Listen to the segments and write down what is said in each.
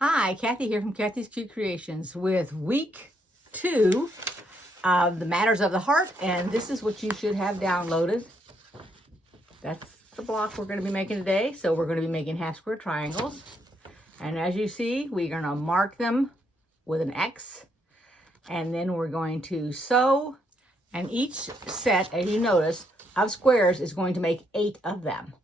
Hi, Kathy here from Kathy's Cute Creations with week 2 of the Matters of the Heart, and this is what you should have downloaded. That's the block we're going to be making today. So we're going to be making half square triangles, and as you see, we're going to mark them with an X, and then we're going to sew, and each set, as you notice, of squares is going to make 8 of them.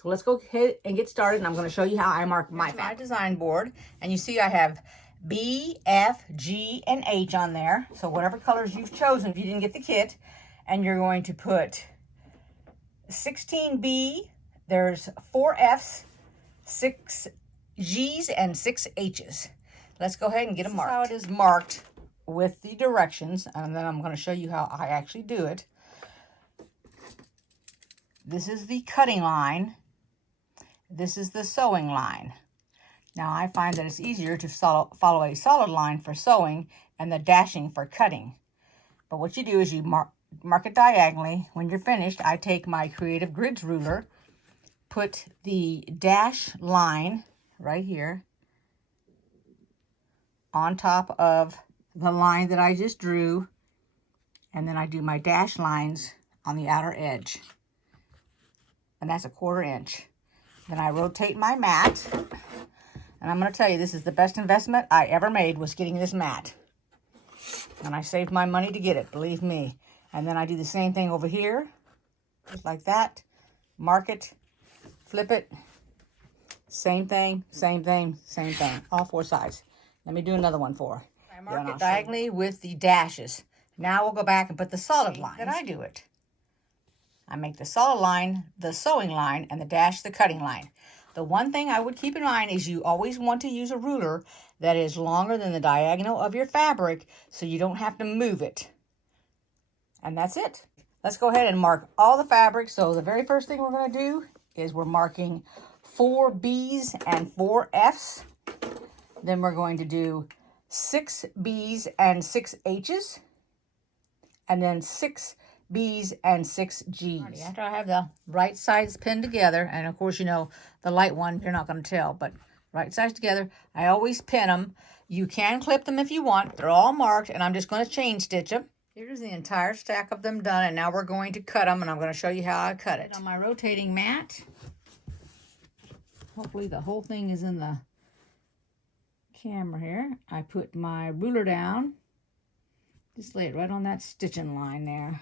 So let's go ahead and get started, and I'm going to show you how I mark my design board. And you see I have B, F, G, and H on there. So whatever colors you've chosen if you didn't get the kit. And you're going to put 16 B, there's 4 Fs, 6 Gs, and 6 Hs. Let's go ahead and get them marked. This is how it is marked with the directions, and then I'm going to show you how I actually do it. This is the cutting line. This is the sewing line. Now I find that it's easier to follow a solid line for sewing and the dashing for cutting. But what you do is you mark it diagonally. When you're finished, I take my Creative Grids ruler, put the dash line right here on top of the line that I just drew, and then I do my dash lines on the outer edge. And that's a 1/4 inch. Then I rotate my mat, and I'm going to tell you, this is the best investment I ever made, was getting this mat. And I saved my money to get it, believe me. And then I do the same thing over here, just like that. Mark it, flip it, same thing, same thing, same thing, all 4 sides. Let me do another one for you. I mark it diagonally with the dashes. Now we'll go back and put the solid lines. Then I do it. I make the solid line the sewing line and the dash the cutting line. The one thing I would keep in mind is you always want to use a ruler that is longer than the diagonal of your fabric so you don't have to move it. And that's it. Let's go ahead and mark all the fabric. So the very first thing we're going to do is we're marking 4 B's and 4 F's. Then we're going to do 6 B's and 6 H's. And then 6 B's and 6 G's. After I have the right sides pinned together, and of course, you know, the light one, you're not going to tell, but right sides together, I always pin them. You can clip them if you want. They're all marked, and I'm just going to chain stitch them. Here's the entire stack of them done, and now we're going to cut them, and I'm going to show you how I cut it. On my rotating mat, hopefully the whole thing is in the camera here. I put my ruler down, just lay it right on that stitching line there.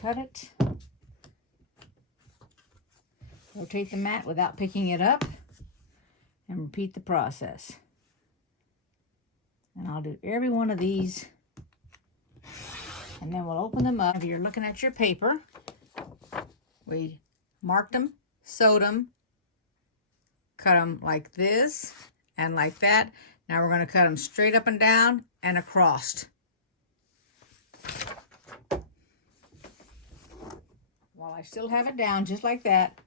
Cut it. Rotate the mat without picking it up, and repeat the process. And I'll do every one of these, and then we'll open them up. If you're looking at your paper, we marked them, sewed them, cut them like this and like that. Now we're going to cut them straight up and down and across. While I still have it down just like that,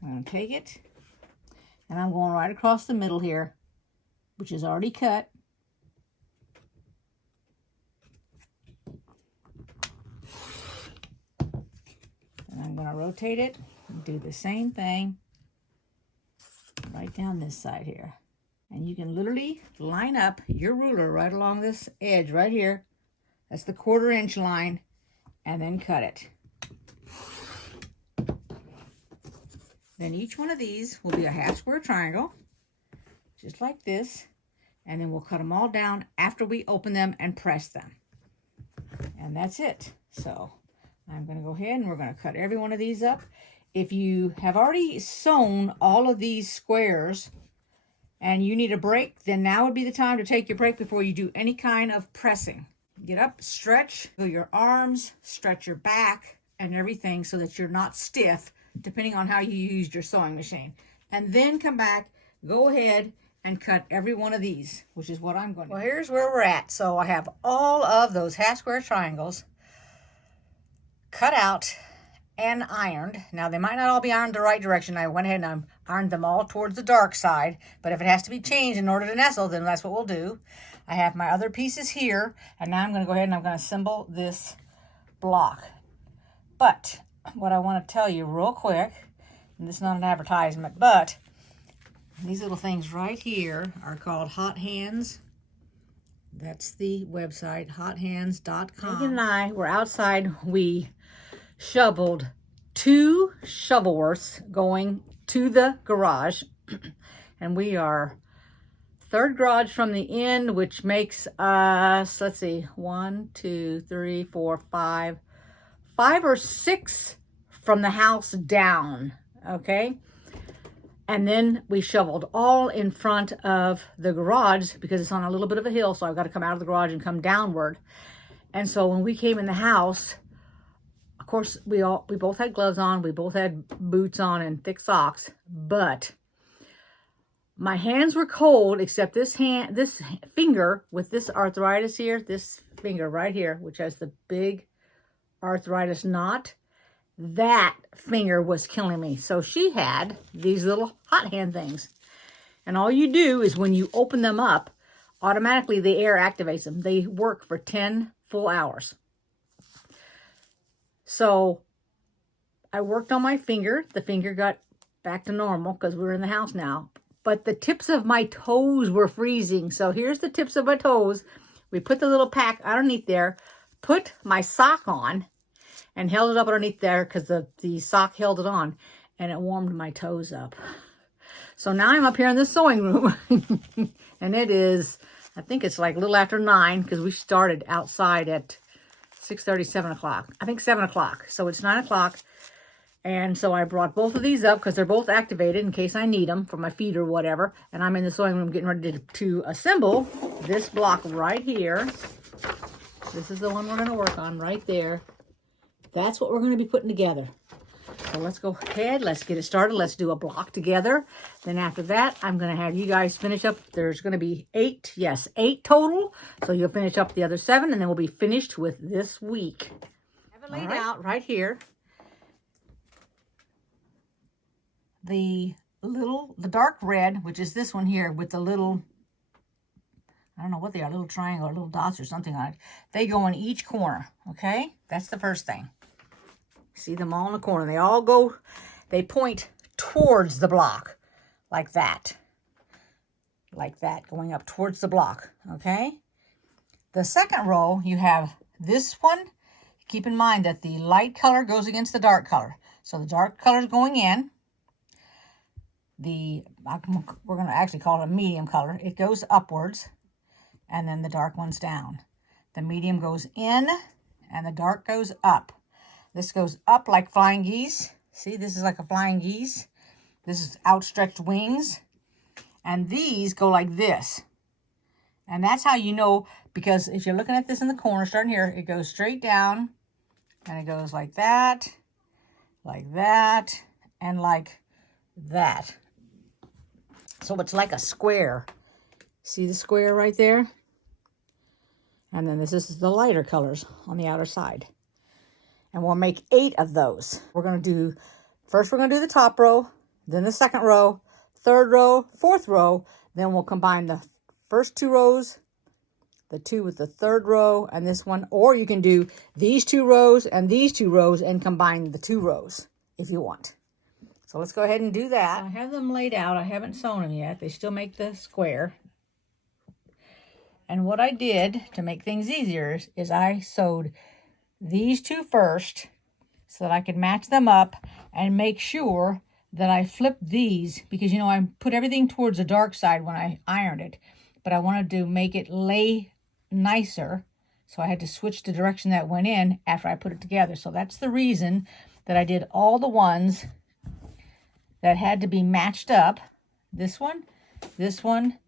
I'm going to take it, and I'm going right across the middle here, which is already cut. And I'm going to rotate it and do the same thing right down this side here. And you can literally line up your ruler right along this edge right here. That's the 1/4 inch line, and then cut it. Then each one of these will be a half square triangle, just like this. And then we'll cut them all down after we open them and press them. And that's it. So I'm going to go ahead and we're going to cut every one of these up. If you have already sewn all of these squares and you need a break, then now would be the time to take your break before you do any kind of pressing. Get up, stretch, feel your arms, stretch your back and everything so that you're not stiff, depending on how you used your sewing machine. And then come back, go ahead and cut every one of these, which is what I'm going to do. Well, here's where we're at. So I have all of those half square triangles cut out and ironed. Now, they might not all be ironed the right direction. I went ahead and I ironed them all towards the dark side, but if it has to be changed in order to nestle, then that's what we'll do. I have my other pieces here, and now I'm going to go ahead and I'm going to assemble this block. But what I want to tell you real quick, and this is not an advertisement, but These little things right here are called hot hands. That's the website, hothands.com. Megan and I were outside. We shoveled 2 shovel worths going to the garage. And we are 3rd garage from the end, which makes us, let's see, 1, 2, 3, 4, 5 or 6 from the house down, okay? And then we shoveled all in front of the garage because it's on a little bit of a hill, so I've got to come out of the garage and come downward. And so when we came in the house, of course, we both had gloves on, we both had boots on and thick socks, but my hands were cold except this finger with this arthritis here, this finger right here, which has the big arthritis knot. That finger was killing me. So she had these little hot hand things. And all you do is when you open them up, automatically the air activates them. They work for 10 full hours. So I worked on my finger. The finger got back to normal because we were in the house now. But the tips of my toes were freezing. So here's the tips of my toes. We put the little pack underneath there, put my sock on, and held it up underneath there because the sock held it on, and it warmed my toes up. So now I'm up here in the sewing room, and it is, I think it's like a little after 9 because we started outside at 6:30, 7 o'clock. I think 7 o'clock. So it's 9 o'clock, and so I brought both of these up because they're both activated in case I need them for my feet or whatever, and I'm in the sewing room getting ready to assemble this block right here. This is the one we're going to work on right there. That's what we're going to be putting together. So let's go ahead. Let's get it started. Let's do a block together. Then after that, I'm going to have you guys finish up. There's going to be 8. Yes, 8 total. So you'll finish up the other 7, and then we'll be finished with this week. I have it laid out right here. The dark red, which is this one here with the little, I don't know what they are, little triangle or little dots or something on it. They go in each corner, okay? That's the first thing. See them all in the corner. They all go, they point towards the block like that. Like that, going up towards the block, okay? The second row, you have this one. Keep in mind that the light color goes against the dark color. So the dark color is going in. We're going to actually call it a medium color. It goes upwards, and then the dark one's down. The medium goes in, and the dark goes up. This goes up like flying geese. See, this is like a flying geese. This is outstretched wings. And these go like this. And that's how you know, because if you're looking at this in the corner, starting here, it goes straight down, and it goes like that, and like that. So it's like a square. See the square right there? And then this is the lighter colors on the outer side. And we'll make 8 of those. First we're going to do the top row, then the second row, third row, fourth row. Then we'll combine the first 2 rows, the 2 with the third row, and this one. Or you can do these 2 rows and these 2 rows and combine the 2 rows if you want. So let's go ahead and do that. So I have them laid out. I haven't sewn them yet. They still make the square. And what I did to make things easier is I sewed these 2 first so that I could match them up and make sure that I flipped these, because, you know, I put everything towards the dark side when I ironed it, but I wanted to make it lay nicer, so I had to switch the direction that went in after I put it together. So that's the reason that I did all the ones that had to be matched up. This one, this one,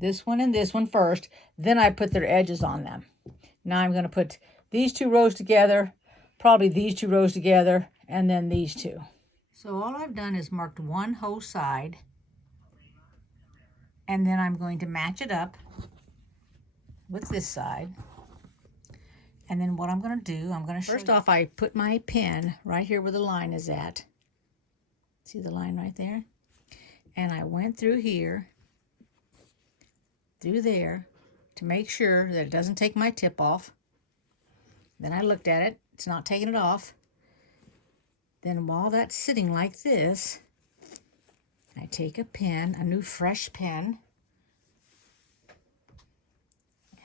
this one, and this one first. Then I put their edges on them. Now I'm going to put these 2 rows together, probably these 2 rows together, and then these 2. So all I've done is marked one whole side, and then I'm going to match it up with this side. And then what I'm going to do, I'm going to first off, I put my pin right here where the line is at. See the line right there? And I went through here, through there, to make sure that it doesn't take my tip off. Then I looked at it. It's not taking it off. Then while that's sitting like this, I take a pin, a new fresh pin,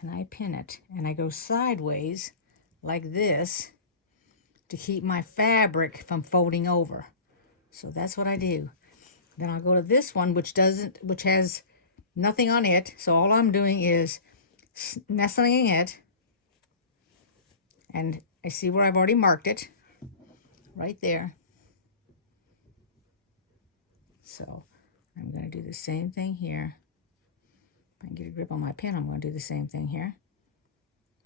and I pin it. And I go sideways like this to keep my fabric from folding over. So that's what I do. Then I'll go to this one, which has nothing on it. So all I'm doing is nestling it. And I see where I've already marked it. Right there. So I'm going to do the same thing here. If I can get a grip on my pin, I'm going to do the same thing here.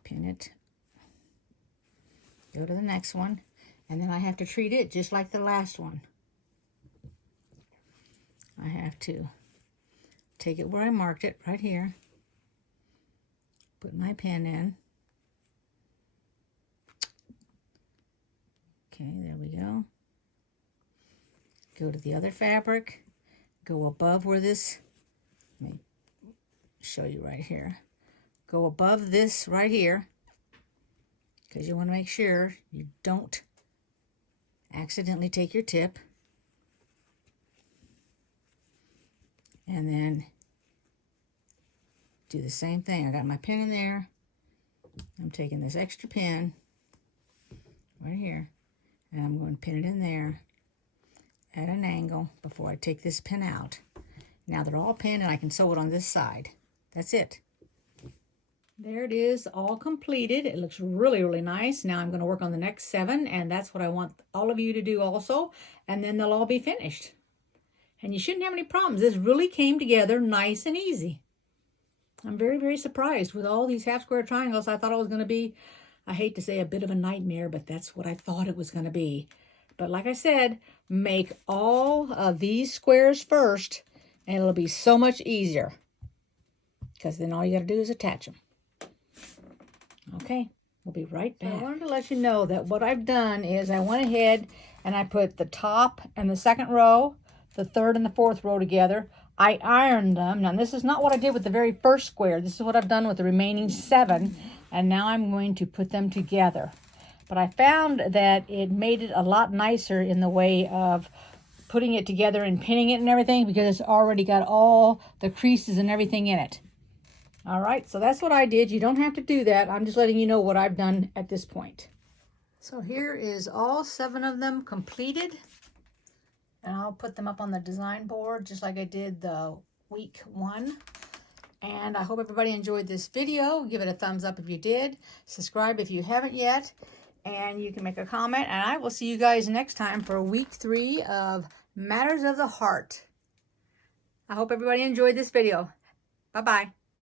Pin it. Go to the next one. And then I have to treat it just like the last one. I have to take it where I marked it, right here. Put my pin in. Okay, there we go. Go to the other fabric. Go above where this, let me show you right here. Go above this right here, because you want to make sure you don't accidentally take your tip. And then do the same thing. I got my pin in there. I'm taking this extra pin right here, and I'm going to pin it in there at an angle before I take this pin out. Now they're all pinned, and I can sew it on this side. That's it. There it is, all completed. It looks really, really nice. Now I'm going to work on the next 7, and that's what I want all of you to do also, and then they'll all be finished. And you shouldn't have any problems. This really came together nice and easy. I'm very, very surprised with all these half square triangles. I thought it was going to be, I hate to say, a bit of a nightmare, but that's what I thought it was going to be. But like I said, make all of these squares first, and it'll be so much easier. Because then all you got to do is attach them. Okay, we'll be right back. So I wanted to let you know that what I've done is I went ahead and I put the top and the second row, the third and the fourth row together. I ironed them. Now, this is not what I did with the very first square. This is what I've done with the remaining 7. And now I'm going to put them together. But I found that it made it a lot nicer in the way of putting it together and pinning it and everything, because it's already got all the creases and everything in it. All right, so that's what I did. You don't have to do that. I'm just letting you know what I've done at this point. So here is all 7 of them completed. And I'll put them up on the design board just like I did the week 1. And I hope everybody enjoyed this video. Give it a thumbs up if you did. Subscribe if you haven't yet. And you can make a comment. And I will see you guys next time for week 3 of Matters of the Heart. I hope everybody enjoyed this video. Bye-bye.